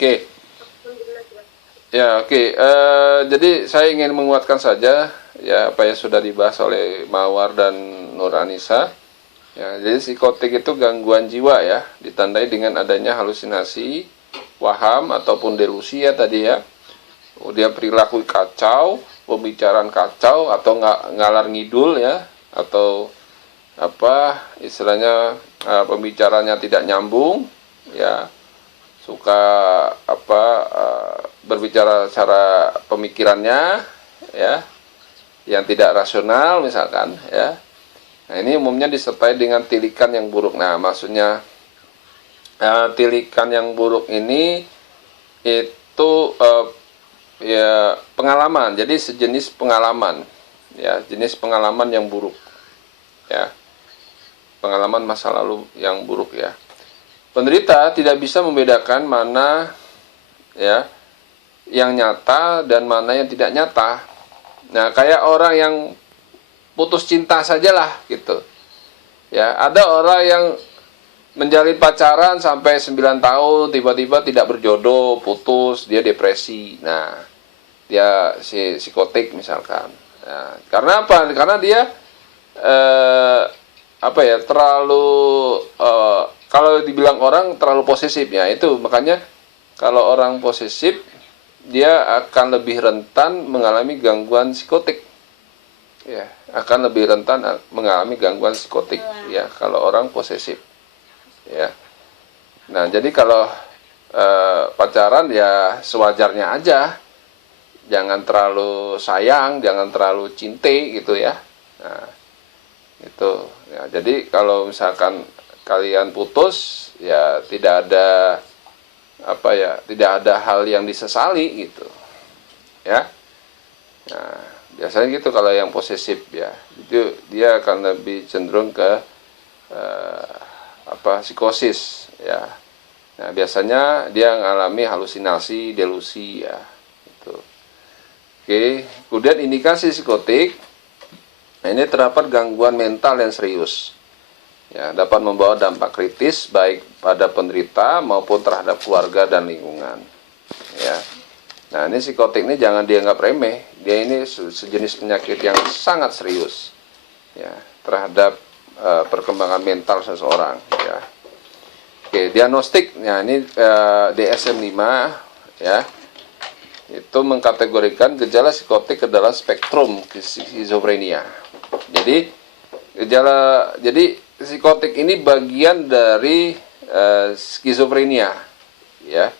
Oke. Ya, oke. Jadi saya ingin menguatkan saja ya apa yang sudah dibahas oleh Mawar dan Nur Anissa. Ya, jadi psikotik itu gangguan jiwa ya, ditandai dengan adanya halusinasi, waham ataupun delusi ya tadi ya. Kemudian perilaku kacau, pembicaraan kacau atau ngalar ngidul ya, atau apa istilahnya pembicaranya tidak nyambung ya, suka apa berbicara secara pemikirannya ya yang tidak rasional misalkan ya. Nah, ini umumnya disertai dengan tilikan yang buruk. Nah, maksudnya tilikan yang buruk ini itu ya pengalaman. Jadi sejenis pengalaman ya, jenis pengalaman yang buruk ya. Pengalaman masa lalu yang buruk ya. Penderita tidak bisa membedakan mana ya yang nyata dan mana yang tidak nyata. Nah, kayak orang yang putus cinta sajalah gitu. Ya, ada orang yang menjalin pacaran sampai 9 tahun tiba-tiba tidak berjodoh, putus, dia depresi. Nah, dia psikotik misalkan. Nah, karena apa? Karena dia apa ya, terlalu kalau dibilang orang terlalu posesif ya, itu makanya kalau orang posesif dia akan lebih rentan mengalami gangguan psikotik ya, akan lebih rentan mengalami gangguan psikotik ya kalau orang posesif ya. Nah, jadi kalau pacaran ya sewajarnya aja, jangan terlalu sayang, jangan terlalu cinte gitu ya. Nah, itu ya, jadi kalau misalkan kalian putus ya tidak ada apa ya, tidak ada hal yang disesali gitu ya. Nah, biasanya gitu kalau yang posesif ya, itu dia akan lebih cenderung ke apa psikosis ya. Nah, biasanya dia mengalami halusinasi, delusi ya itu. Oke, kemudian indikasi psikotik. Nah, ini terdapat gangguan mental yang serius ya, dapat membawa dampak kritis baik pada penderita maupun terhadap keluarga dan lingkungan ya. Nah, ini psikotik ini jangan dianggap remeh, dia ini sejenis penyakit yang sangat serius ya terhadap perkembangan mental seseorang ya. Oke, diagnostik. Nah, ini DSM-5 ya, itu mengkategorikan gejala psikotik ke dalam spektrum skizofrenia. Jadi psikotik ini bagian dari skizofrenia ya.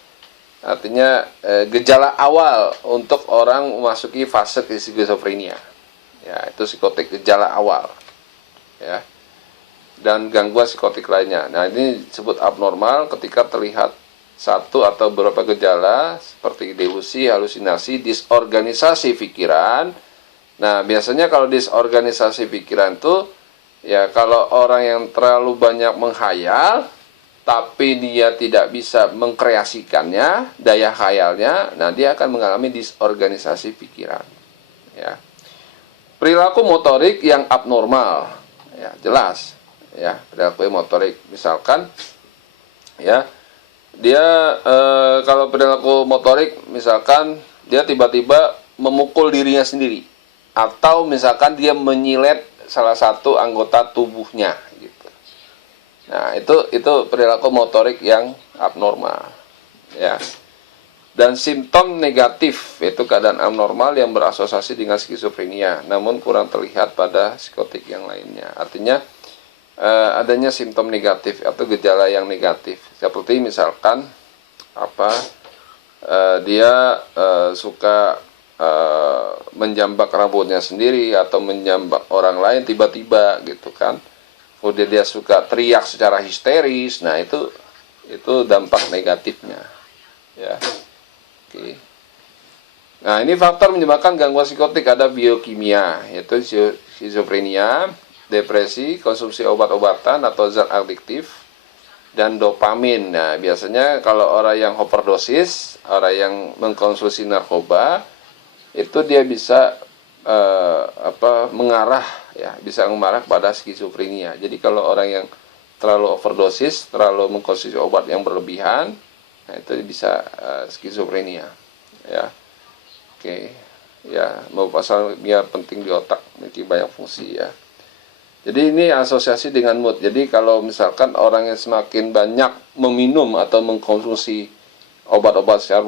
Artinya gejala awal untuk orang memasuki fase skizofrenia ya, itu psikotik, gejala awal ya. Dan gangguan psikotik lainnya. Nah, ini disebut abnormal ketika terlihat satu atau beberapa gejala seperti delusi, halusinasi, disorganisasi pikiran. Nah, biasanya kalau disorganisasi pikiran itu ya kalau orang yang terlalu banyak menghayal tapi dia tidak bisa mengkreasikannya, daya khayalnya, nah dia akan mengalami disorganisasi pikiran ya. Perilaku motorik yang abnormal ya, jelas ya, perilaku motorik misalkan ya, dia kalau perilaku motorik misalkan dia tiba-tiba memukul dirinya sendiri, atau misalkan dia menyilet salah satu anggota tubuhnya gitu. Nah, itu perilaku motorik yang abnormal ya. Dan simptom negatif yaitu keadaan abnormal yang berasosiasi dengan skizofrenia namun kurang terlihat pada psikotik yang lainnya. Artinya adanya simptom negatif atau gejala yang negatif, seperti misalkan apa dia suka menjambak rambutnya sendiri atau menjambak orang lain tiba-tiba gitu kan. Kemudian dia suka teriak secara histeris. Nah, itu dampak negatifnya ya. Oke. Nah, ini faktor menyebabkan gangguan psikotik ada biokimia, yaitu skizofrenia, depresi, konsumsi obat-obatan atau zat adiktif, dan dopamin. Nah, biasanya kalau orang yang overdosis, orang yang mengkonsumsi narkoba, itu dia bisa mengarah ya, bisa mengarah pada skizofrenia. Jadi kalau orang yang terlalu overdosis, terlalu mengkonsumsi obat yang berlebihan, Nah, itu bisa skizofrenia, ya. Oke, ya, mau pasal biar penting di otak, memiliki banyak fungsi, ya. Jadi ini asosiasi dengan mood. Jadi kalau misalkan orang yang semakin banyak meminum atau mengkonsumsi obat-obat secara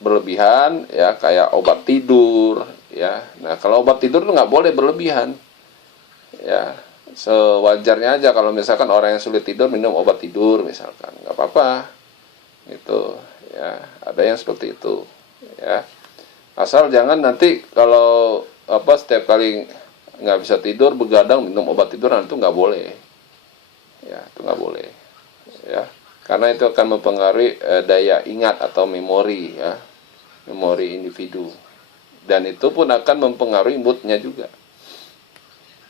berlebihan, ya, kayak obat tidur, ya. Nah, kalau obat tidur itu nggak boleh berlebihan, ya. Sewajarnya aja. Kalau misalkan orang yang sulit tidur minum obat tidur misalkan, nggak apa-apa, itu, ya. Ada yang seperti itu, ya. Asal jangan nanti kalau setiap kali nggak bisa tidur begadang minum obat tidur, itu nggak boleh, ya, itu nggak boleh, ya, karena itu akan mempengaruhi daya ingat atau memori, ya, memori individu, dan itu pun akan mempengaruhi moodnya juga,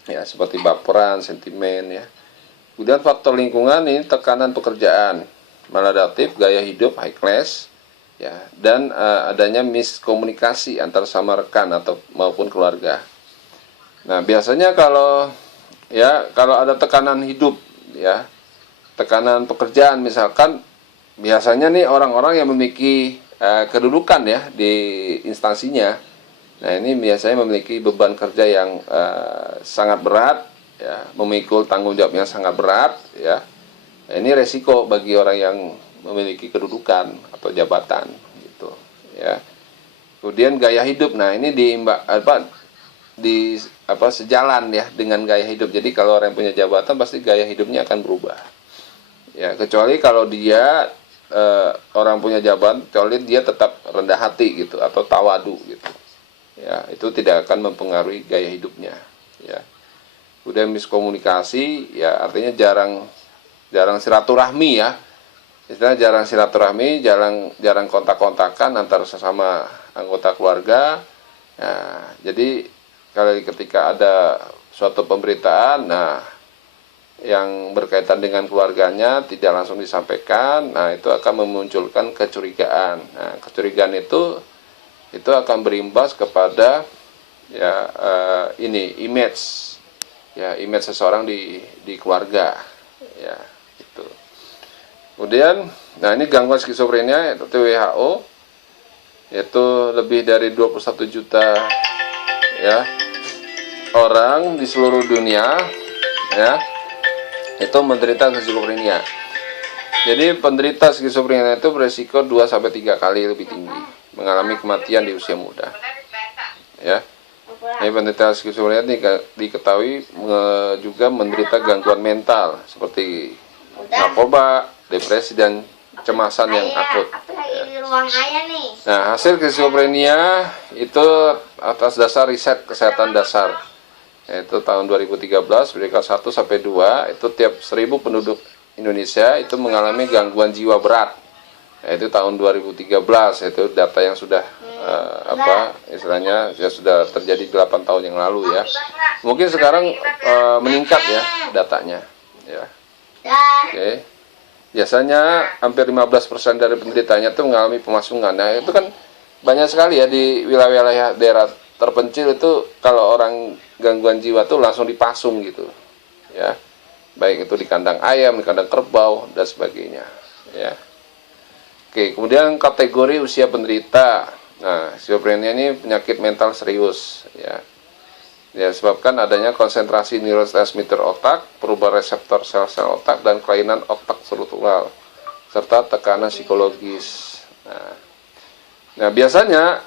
ya, seperti baperan, sentimen, ya. Kemudian faktor lingkungan ini tekanan pekerjaan, maladaptif, gaya hidup high class, ya, dan adanya miskomunikasi antar sama rekan atau maupun keluarga. Nah, biasanya kalau ada tekanan hidup, ya, tekanan pekerjaan misalkan, biasanya nih orang-orang yang memiliki kedudukan, ya, di instansinya. Nah, ini biasanya memiliki beban kerja yang sangat berat, ya, memikul tanggung jawab yang sangat berat, ya. Nah, ini resiko bagi orang yang memiliki kedudukan atau jabatan, gitu, ya. Kemudian gaya hidup, nah ini sejalan, ya, dengan gaya hidup. Jadi kalau orang yang punya jabatan pasti gaya hidupnya akan berubah, ya, kecuali kalau dia orang punya jabatan, kecuali dia tetap rendah hati gitu atau tawadu gitu, ya, itu tidak akan mempengaruhi gaya hidupnya, ya. Kemudian miskomunikasi, ya, artinya jarang silaturahmi, ya, istilah jarang silaturahmi, jarang kontak-kontakan antar sesama anggota keluarga. Nah, jadi kalau ketika ada suatu pemberitaan, nah, yang berkaitan dengan keluarganya tidak langsung disampaikan, nah, itu akan memunculkan kecurigaan. Nah, kecurigaan itu akan berimbas kepada, ya, image, ya, image seseorang di keluarga, ya, itu. Kemudian, nah, ini gangguan skizofrenia yaitu WHO, yaitu lebih dari 21 juta, ya, orang di seluruh dunia, ya, itu menderita skizofrenia. Jadi penderita skizofrenia itu beresiko 2-3 kali lebih tinggi mengalami kematian di usia muda, ya. Ini penderita skizofrenia diketahui juga menderita gangguan mental seperti narkoba, depresi, dan kecemasan yang akut, ya. Nah, hasil skizofrenia itu atas dasar riset kesehatan dasar, yaitu tahun 2013, peringkat 1-2, itu tiap 1000 penduduk Indonesia itu mengalami gangguan jiwa berat. Yaitu tahun 2013, itu data yang sudah istilahnya ya sudah terjadi 8 tahun yang lalu, ya. Mungkin sekarang meningkat, ya, datanya, ya. Oke. Biasanya hampir 15% dari penderitanya itu mengalami pemasungan. Nah, itu kan banyak sekali, ya, di wilayah-wilayah daerah terpencil itu kalau orang gangguan jiwa tuh langsung dipasung gitu, ya, baik itu di kandang ayam, di kandang kerbau, dan sebagainya, ya. Oke, kemudian kategori usia penderita. Nah, skizofrenia ini penyakit mental serius, ya. Disebabkan adanya konsentrasi neurotransmitter otak, perubahan reseptor sel-sel otak, dan kelainan otak struktural, serta tekanan psikologis. Nah, biasanya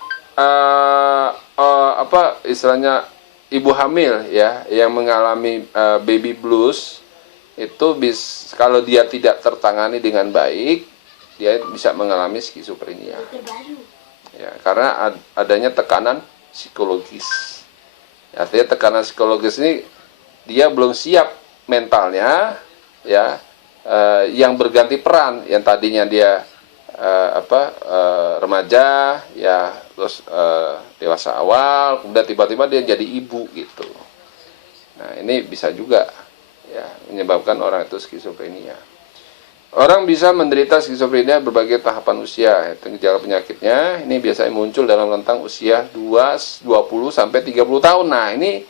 istilahnya ibu hamil, ya, yang mengalami baby blues itu kalau dia tidak tertangani dengan baik, dia bisa mengalami skizofrenia, ya, karena adanya tekanan psikologis. Artinya tekanan psikologis ini dia belum siap mentalnya, ya, yang berganti peran, yang tadinya dia remaja, ya, terus dewasa awal, kemudian tiba-tiba dia jadi ibu gitu. Nah, ini bisa juga, ya, menyebabkan orang itu skizofrenia. Orang bisa menderita skizofrenia berbagai tahapan usia. Gejala penyakitnya ini biasanya muncul dalam rentang usia 20-30 tahun. Nah, ini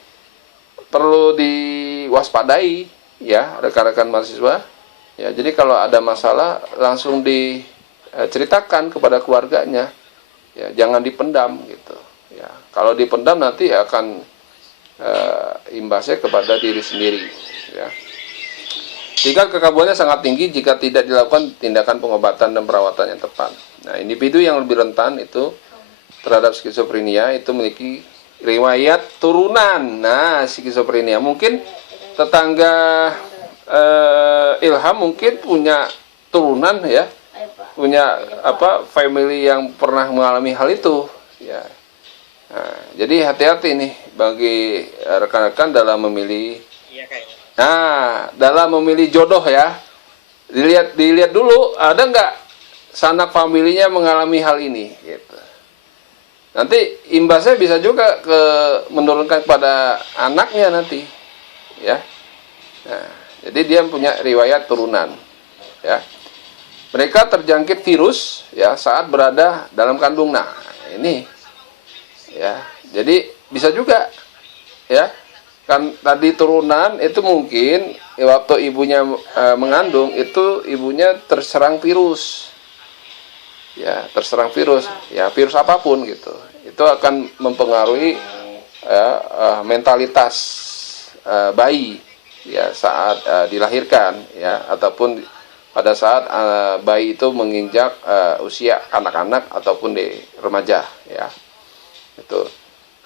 perlu diwaspadai, ya, rekan-rekan mahasiswa. Ya, jadi kalau ada masalah langsung ceritakan kepada keluarganya, ya jangan dipendam gitu ya. Kalau dipendam nanti akan imbasnya kepada diri sendiri ya. Tingkat kekabuannya sangat tinggi jika tidak dilakukan tindakan pengobatan dan perawatan yang tepat. Nah, individu yang lebih rentan itu terhadap skizofrenia itu memiliki riwayat turunan. Nah, skizofrenia mungkin tetangga Ilham mungkin punya turunan ya, punya family yang pernah mengalami hal itu ya. Nah, jadi hati-hati nih bagi rekan-rekan dalam memilih. Nah, dalam memilih jodoh ya, dilihat dulu ada nggak sanak familinya mengalami hal ini gitu. Nanti imbasnya bisa juga menurunkan pada anaknya nanti ya. Nah, jadi dia punya riwayat turunan ya. Mereka terjangkit virus ya saat berada dalam kandung. Nah, ini ya. Jadi bisa juga ya. Kan tadi turunan itu mungkin waktu ibunya mengandung itu ibunya terserang virus ya, terserang virus ya, virus apapun gitu, itu akan mempengaruhi mentalitas bayi ya saat dilahirkan ya, ataupun pada saat bayi itu menginjak usia anak-anak ataupun di remaja ya itu.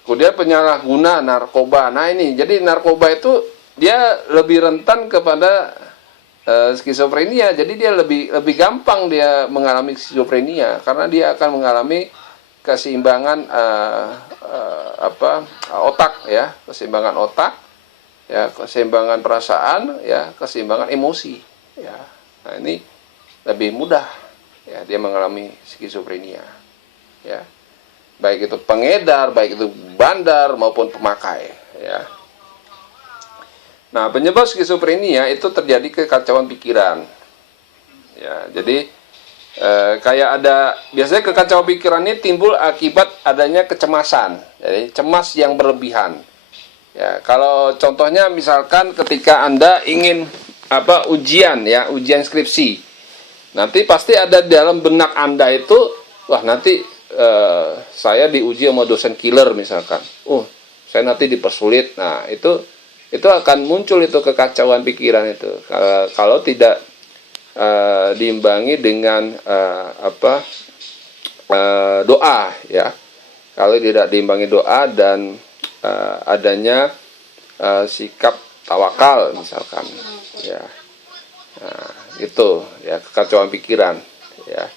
Kemudian penyalahguna narkoba. Nah ini, jadi narkoba itu dia lebih rentan kepada skizofrenia. Jadi dia lebih gampang dia mengalami skizofrenia karena dia akan mengalami keseimbangan otak ya, keseimbangan otak ya, keseimbangan perasaan ya, keseimbangan emosi ya. Nah ini lebih mudah ya dia mengalami skizofrenia ya. Baik itu pengedar, baik itu bandar maupun pemakai ya. Nah, penyebab skizofrenia itu terjadi kekacauan pikiran. Ya, jadi kayak ada biasanya kekacauan pikiran ini timbul akibat adanya kecemasan. Jadi cemas yang berlebihan. Ya, kalau contohnya misalkan ketika Anda ingin ujian ya, ujian skripsi. Nanti pasti ada dalam benak Anda itu, wah nanti saya diuji sama dosen killer misalkan, saya nanti dipersulit. Nah itu akan muncul itu kekacauan pikiran itu kalau tidak diimbangi dengan doa ya. Kalau tidak diimbangi doa dan adanya sikap tawakal misalkan ya. Nah, itu ya kekacauan pikiran ya.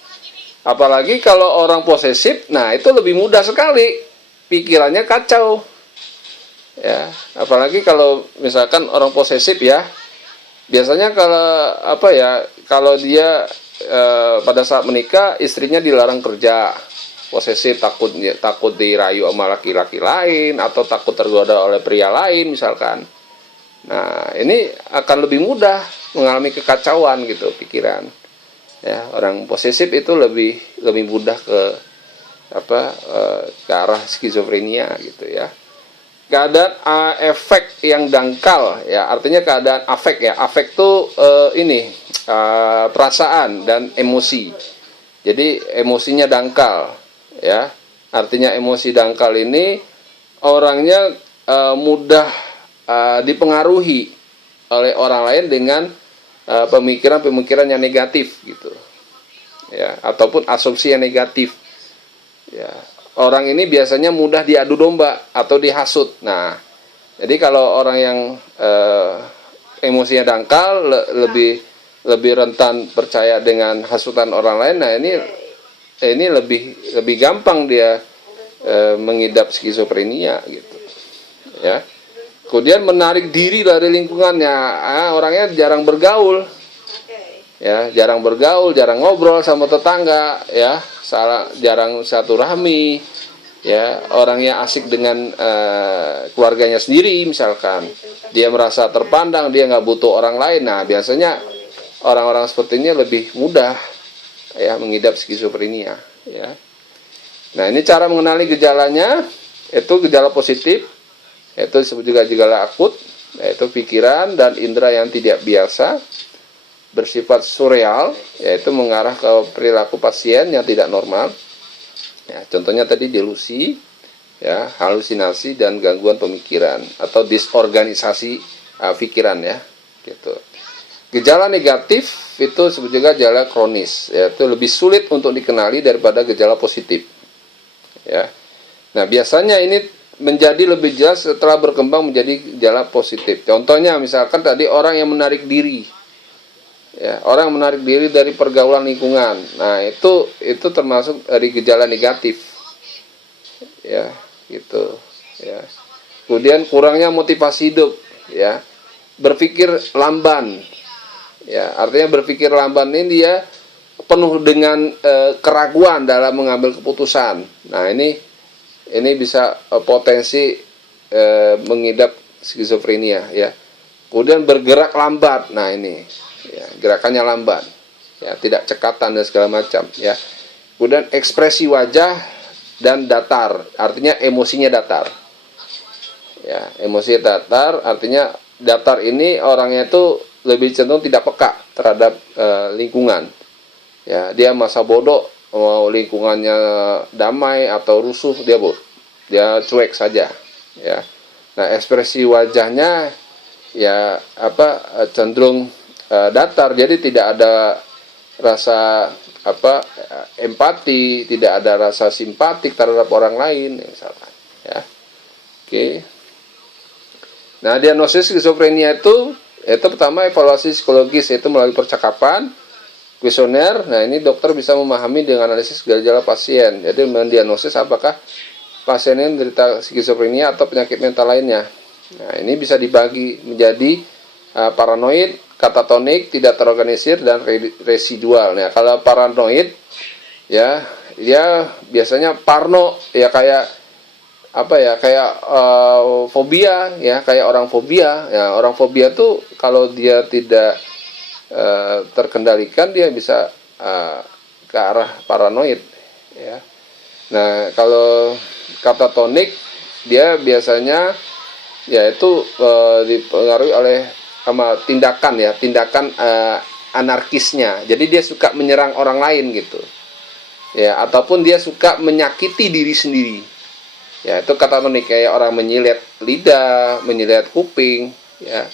Apalagi kalau orang posesif, nah itu lebih mudah sekali pikirannya kacau. Ya, apalagi kalau misalkan orang posesif ya, biasanya kalau dia pada saat menikah istrinya dilarang kerja, posesif takut dirayu sama laki-laki lain atau takut tergoda oleh pria lain misalkan. Nah, ini akan lebih mudah mengalami kekacauan gitu pikiran. Ya, orang posesif itu lebih mudah ke arah skizofrenia gitu ya. Keadaan efek yang dangkal ya, artinya keadaan afek ya. Afek itu perasaan dan emosi. Jadi emosinya dangkal ya. Artinya emosi dangkal ini orangnya mudah dipengaruhi oleh orang lain dengan pemikiran-pemikiran yang negatif gitu ya, ataupun asumsi yang negatif ya. Orang ini biasanya mudah diadu domba atau dihasut. Nah, jadi kalau orang yang emosinya dangkal lebih rentan percaya dengan hasutan orang lain. Nah, ini lebih gampang dia mengidap skizofrenia gitu ya. Kemudian menarik diri dari lingkungannya, orangnya jarang bergaul, ya, jarang ngobrol sama tetangga, ya, jarang silaturahmi, ya, orangnya asik dengan keluarganya sendiri, misalkan, dia merasa terpandang, dia nggak butuh orang lain. Nah, biasanya orang-orang seperti ini lebih mudah, ya, mengidap skizofrenia, ya. Nah, ini cara mengenali gejalanya, itu gejala positif. Itu disebut juga gejala akut, yaitu pikiran dan indera yang tidak biasa bersifat surreal, yaitu mengarah ke perilaku pasien yang tidak normal. Ya, contohnya tadi delusi, ya, halusinasi dan gangguan pemikiran atau disorganisasi pikiran, ya, gitu. Gejala negatif itu disebut juga gejala kronis, yaitu lebih sulit untuk dikenali daripada gejala positif. Ya. Nah, biasanya ini menjadi lebih jelas setelah berkembang menjadi gejala positif. Contohnya misalkan tadi orang yang menarik diri. Ya, orang yang menarik diri dari pergaulan lingkungan. Nah, itu termasuk dari gejala negatif. Ya, gitu, ya. Kemudian kurangnya motivasi hidup, ya. Berpikir lamban. Ya, artinya berpikir lamban ini dia penuh dengan keraguan dalam mengambil keputusan. Nah, ini bisa potensi mengidap skizofrenia, ya. Kemudian bergerak lambat. Nah, ini, ya, gerakannya lambat, ya, tidak cekatan dan segala macam, ya. Kemudian ekspresi wajah dan datar, artinya emosinya datar. Ya, emosi datar artinya datar ini orangnya itu lebih cenderung tidak peka terhadap lingkungan. Ya, dia masa bodoh, mau lingkungannya damai atau rusuh dia cuek saja, ya. Nah, ekspresi wajahnya ya cenderung datar, jadi tidak ada rasa empati, tidak ada rasa simpatik terhadap orang lain, misalkan, ya. Oke. Nah, diagnosis skizofrenia itu pertama evaluasi psikologis, yaitu melalui percakapan, kuesioner. Nah, ini dokter bisa memahami dengan analisis gejala pasien, jadi mendiagnosis apakah pasien ini menderita skizofrenia atau penyakit mental lainnya. Nah, ini bisa dibagi menjadi paranoid, katatonik, tidak terorganisir, dan residual. Nah, kalau paranoid, ya, dia biasanya parno, ya, kayak fobia, ya, kayak orang fobia. Ya, orang fobia tuh kalau dia tidak terkendalikan, dia bisa ke arah paranoid, ya. Nah, kalau katatonik, dia biasanya yaitu dipengaruhi oleh sama tindakan anarkisnya. Jadi dia suka menyerang orang lain, gitu, ya, ataupun dia suka menyakiti diri sendiri. Ya, itu katatonik, kayak orang menyilet lidah, menyilet kuping, ya,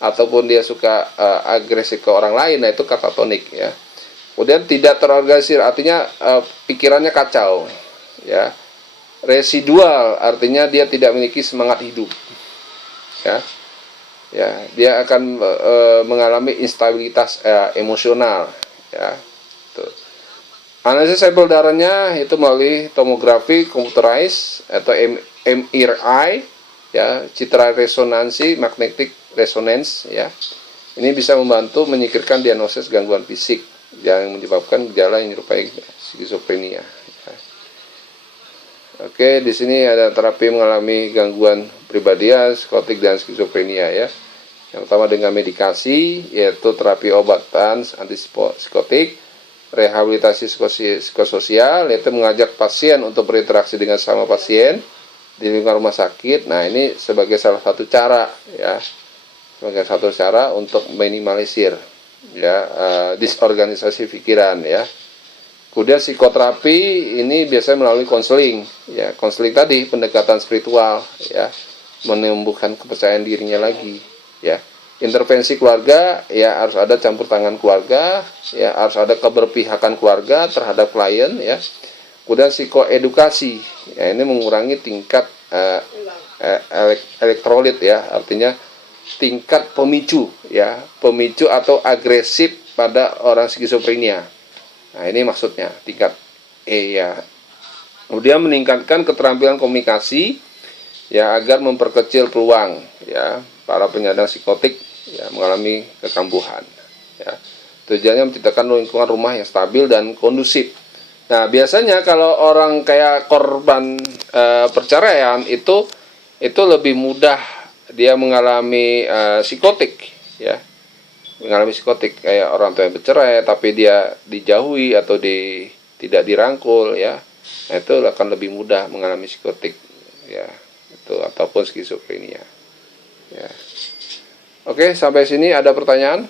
ataupun dia suka agresif ke orang lain. Nah, itu katatonik, ya. Kemudian tidak terorganisir, artinya pikirannya kacau, ya. Residual artinya dia tidak memiliki semangat hidup, ya. Ya, dia akan mengalami instabilitas emosional, ya. Tuh. Analisis sampel darahnya itu melalui tomografi computerized atau MRI, ya, citra resonansi magnetic resonance, ya. Ini bisa membantu menyingkirkan diagnosis gangguan fisik yang menyebabkan gejala yang menyerupai skizofrenia. Ya. Oke, di sini ada terapi mengalami gangguan pribadian, psikotik, dan skizofrenia, ya. Yang pertama dengan medikasi, yaitu terapi obatan antipsikotik, rehabilitasi psikososial, yaitu mengajak pasien untuk berinteraksi dengan sama pasien di lingkungan rumah sakit. Nah, ini sebagai salah satu cara, ya, sebagai satu cara untuk minimalisir, ya, disorganisasi pikiran, ya. Kemudian psikoterapi ini biasanya melalui konseling, ya. Konseling tadi pendekatan spiritual, ya, menumbuhkan kepercayaan dirinya lagi, ya. Intervensi keluarga, ya, harus ada campur tangan keluarga, ya, harus ada keberpihakan keluarga terhadap klien, ya. Kemudian psikoedukasi, ya, ini mengurangi tingkat elektrolit, ya, artinya tingkat pemicu, ya, pemicu atau agresif pada orang skizofrenia. Nah, ini maksudnya tingkat ya. Kemudian meningkatkan keterampilan komunikasi, ya, agar memperkecil peluang, ya, para penyandang psikotik, ya, mengalami kekambuhan, ya. Tujuannya menciptakan lingkungan rumah yang stabil dan kondusif. Nah, biasanya kalau orang kayak korban perceraian itu lebih mudah dia mengalami psikotik, ya, mengalami psikotik, kayak orang tua yang bercerai tapi dia dijauhi atau tidak dirangkul, ya. Nah, itu akan lebih mudah mengalami psikotik, ya, itu ataupun skizofrenia, ya. Oke, sampai sini ada pertanyaan?